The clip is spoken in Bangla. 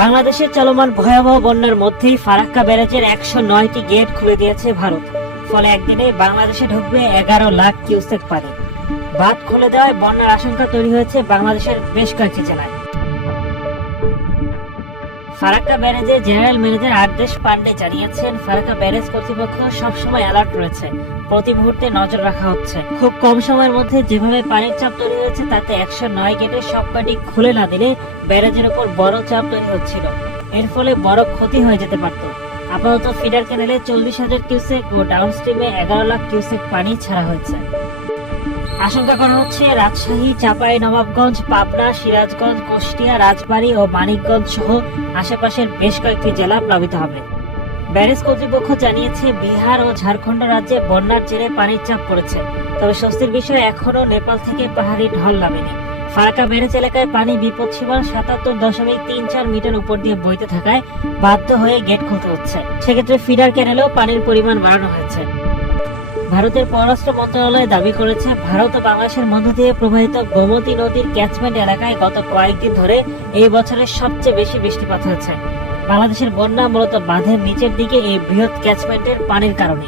বাংলাদেশের চলমান ভয়াবহ বন্যার মধ্যেই ফারাক্কা ব্যারেজের 109টি গেট খুলে দিয়েছে ভারত। ফলে একদিনে বাংলাদেশে ঢুকবে 11 লাখ কিউসেক পানি। বাঁধ খুলে দেওয়ায় বন্যার আশঙ্কা তৈরি হয়েছে বাংলাদেশের বেশ কয়েকটি জেলায়। ফারাক্কা ব্যারেজে জেনারেল ম্যানেজার আরদেশ পান্ডে জানিয়েছেন, ফারাক্কা ব্যারেজ কর্তৃপক্ষ সবসময় অ্যালার্ট রয়েছে, প্রতি মুহূর্তে নজর রাখা হচ্ছে। খুব কম সময়ের মধ্যে যেভাবে পানির চাপ তৈরি হয়েছে তাতে 109 গেটের সবকটি খুলে না দিলে ব্যারেজের উপর বড় চাপ তৈরি হচ্ছিল। এর ফলে বড় ক্ষতি হয়ে যেতে পারত। আপাতত ফিডার ক্যানেলে 40,000 কিউসেক ও ডাউনস্ট্রিমে 11 লাখ কিউসেক পানি ছাড়া হয়েছে। আশঙ্কা করা হচ্ছে রাজশাহী, চাঁপাইনবাবগঞ্জ, পাবনা, সিরাজগঞ্জ, কুষ্টিয়া, রাজবাড়ী ও মানিকগঞ্জ সহ আশেপাশের বেশ কয়েকটি জেলা প্লাবিত হবে। ব্যারেজ কর্তৃপক্ষ জানিয়েছে, বিহার ও ঝাড়খণ্ড রাজ্যে বন্যার জেরে পানির চাপ পড়েছে। তবে স্বস্তির বিষয়, এখনো নেপাল থেকে পাহাড়ি ঢল নামেনি। ফারাক্কা ব্যারেজ এলাকায় পানি বিপদসীমার 77.34 মিটার উপর দিয়ে বইতে থাকায় বাধ্য হয়ে গেট খুলতে হচ্ছে। সেক্ষেত্রে ফিডার ক্যানেলেও পানির পরিমাণ বাড়ানো হয়েছে। ভারতের পররাষ্ট্র মন্ত্রণালয় দাবি করেছে, ভারত ও বাংলাদেশের মধ্য দিয়ে প্রবাহিত গোমতী নদীর ক্যাচমেন্ট এলাকায় গত কয়েকদিন ধরে এই বছরের সবচেয়ে বেশি বৃষ্টিপাত হয়েছে। বাংলাদেশের বন্যা মূলত বাঁধের নিচের দিকে এই বৃহৎ ক্যাচমেন্টের পানির কারণে।